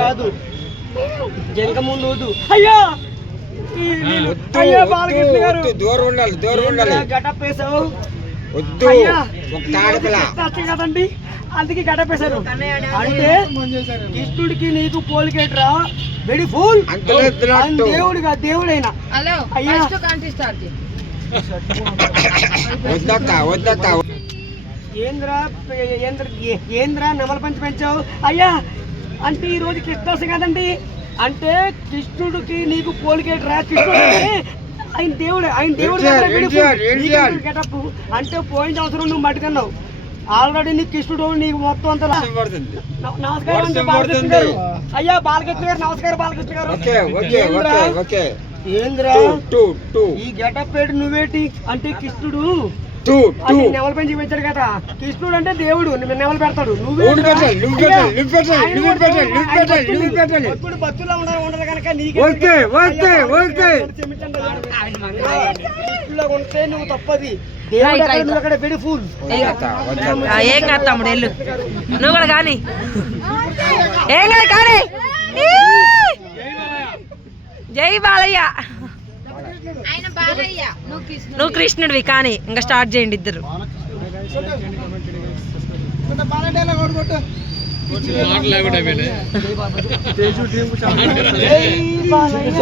కాదు జంక ముందు వద్దు. అయ్యా అయ్యా బాలకృష్ణ గారు దూరం ఉండాలి గటప్ వేసావు కదండి, అందుకే గటప్ వేశారు. అంటే కృష్ణుడికి నీకు పోలికేట్రా వెరీ ఫుల్. దేవుడిగా దేవుడైనా అయ్యా ఏంద్రా నెమల పంచి పెంచావు అయ్యా. అంటే ఈ రోజు కృష్ణాష్టమి కదండి, అంటే కృష్ణుడికి నీకు పోలికేట్రా. కృష్ణుడు ఆయన దేవుడు గెటప్. అంటే పోయిన సంవత్సరం నువ్వు మట్టుకన్నావు, ఆల్రెడీ నీకు కృష్ణుడు నీకు మొత్తం అంతా. నమస్కారం బాలకృష్ణ గారు. అయ్యా బాలకృష్ణ గారు నమస్కారం. బాలకృష్ణ గారు ఏంద్రా ఈ గెటప్ పేరు నువ్వేటి? అంటే కృష్ణుడు నెమల పెంచి పెంచాడు కదా, కృష్ణుడు అంటే దేవుడు నెమలు పెడతాడు. ఇప్పుడు భక్తుల్లో ఉండదు కనుక భక్తుల్లో ఉంటే నువ్వు తప్పది. దేవుడు అక్కడ వెరీ ఫుల్. ఏం కాదు తమ్ముడు వెళ్ళు, నువ్వు కూడా కానీ ఏం కాదు కానీ. జై బాలయ్య. నువ్వు కృష్ణుడివి కానీ ఇంకా స్టార్ట్ చేయండి ఇద్దరు. జై బాలయ్య.